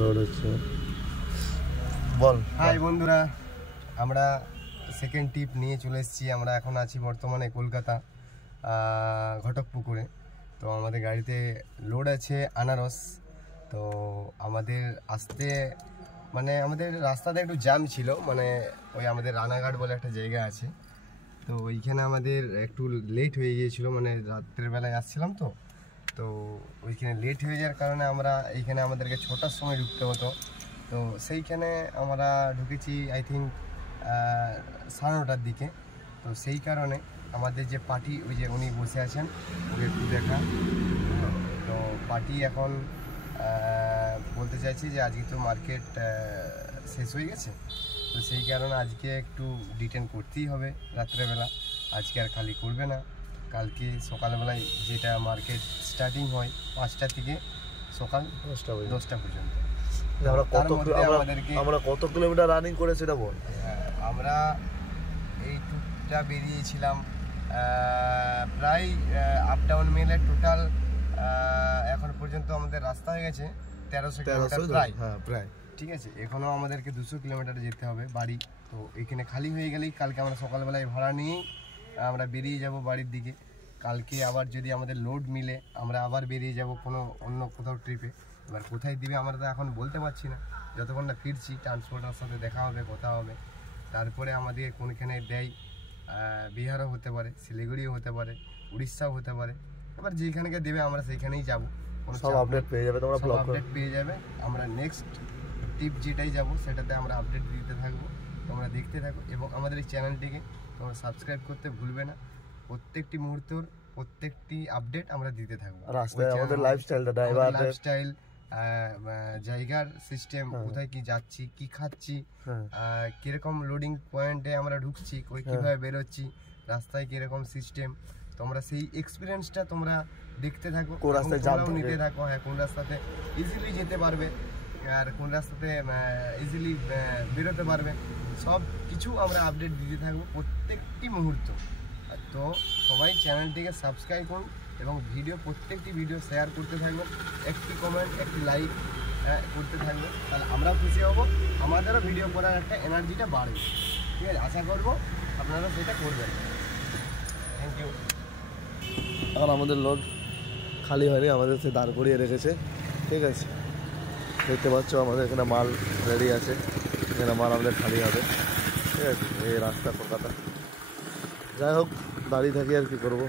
Load হচ্ছে। বল। High বন্ধুরা, আমরা সেকেন্ড ট্রিপ নিয়ে চলে এসেছি। আমরা এখন আছি বর্তমানে কলকাতা ঘটকপুকুরে। তো আমাদের গাড়িতে লোড আছে আনারস। তো আমাদের আসতে মানে আমাদের রাস্তাতে একটু জ্যাম ছিল, মানে ওই আমাদের রানাঘাট বলে একটা জায়গা আছে, তো ওইখানে আমাদের একটু লেট হয়ে গিয়েছিল, মানে রাত্রের বেলায় আসছিলাম তো তো ওইখানে লেট হয়ে যাওয়ার কারণে আমরা এইখানে আমাদেরকে 6টার সময় ঢুকতে হতো। তো সেইখানে আমরা ঢুকেছি আই থিঙ্ক 9:30টার দিকে। তো সেই কারণে আমাদের যে পার্টি, ওই যে উনি বসে আছেন, ওকে একটু দেখা। তো পার্টি এখন বলতে চাইছি যে আজকে তো মার্কেট শেষ হয়ে গেছে, তো সেই কারণে আজকে একটু ডিটেন করতেই হবে রাত্রেবেলা। আজকে আর খালি করবে না, কালকে সকালবেলায় যেটা মার্কেট স্টার্টিং হয় 5টা থেকে সকাল 10টা পর্যন্ত। আমরা কত কিলোমিটার রানিং করে সেটা বল। আমরা এই ট্যুরটা বেরিয়েছিলাম প্রায় আপ ডাউন মিলে টোটাল এখন পর্যন্ত আমাদের রাস্তা হয়ে গেছে 1300 কিলোমিটার প্রায়। ঠিক আছে, এখনও আমাদেরকে 200 কিলোমিটার যেতে হবে বাড়ি। তো এখানে খালি হয়ে গেলেই কালকে আমরা সকালবেলায় ভাড়া নিয়েই আমরা বেরিয়ে যাব বাড়ির দিকে। কালকে আবার যদি আমাদের লোড মিলে আমরা আবার বেরিয়ে যাব কোনো অন্য কোথাও ট্রিপে। এবার কোথায় দিবে আমরা তো এখন বলতে পারছি না, যতক্ষণ না ফিরছি ট্রান্সপোর্টার সাথে দেখা হবে, কথা হবে। তারপরে আমাদের কোনখানে দেয়, বিহারও হতে পারে, শিলিগুড়িও হতে পারে, উড়িষ্যাও হতে পারে। এবার যেখানে দেবে আমরা সেইখানেই যাবো। সব আপডেট পেয়ে যাবে, তোমরা ব্লগ আপডেট পেয়ে যাবে। আমরা নেক্সট ট্রিপ যেটাই যাব সেটাতে আমরা আপডেট দিতে থাকবো, তোমরা দেখতে থাকো। এবং আমাদের এই চ্যানেলটিকে তোমরা সাবস্ক্রাইব করতে ভুলবে না। প্রত্যেকটি মুহূর্তের প্রত্যেকটি আপডেট আমরা দিতে থাকবো। রাস্তায় আমাদের লাইফস্টাইল, জায়গার সিস্টেম, কোথায় কি যাচ্ছি, কি খাচ্ছি, কিরকম লোডিং পয়েন্টে আমরা ঢুকছি, কিভাবে বেরোচ্ছি, রাস্তায় কিরকম সিস্টেম, তোমরা সেই এক্সপিরিয়েন্সটা তোমরা দেখতে থাকো, কোন রাস্তায় নিতে থাকো। হ্যাঁ, কোন রাস্তাতে ইজিলি যেতে পারবে আর কোন রাস্তাতে ইজিলি বেরোতে পারবে, সব কিছু আমরা আপডেট দিতে থাকবো প্রত্যেকটি মুহূর্ত। তো সবাই চ্যানেলটিকে সাবস্ক্রাইব করুন এবং প্রত্যেকটি ভিডিও শেয়ার করতে থাকবেন, একটি কমেন্ট, একটি লাইক করতে থাকবেন। তাহলে আমরাও খুশি হব, আমাদেরও ভিডিও করার একটা এনার্জিটা বাড়বে। ঠিক আছে, আশা করবো আপনারা সেটা করবেন। Thank you. এখন আমাদের লোড খালি হয়নি, আমাদের সে দাঁড় করিয়ে রেখেছে। ঠিক আছে, দেখতে পাচ্ছ আমাদের এখানে মাল রেডি আছে, এখানে মাল আমাদের খালি হবে। ঠিক আছে, এই রাস্তা কলকাতা। যাই হোক, দাঁড়িয়ে থাকি আর কি করবো।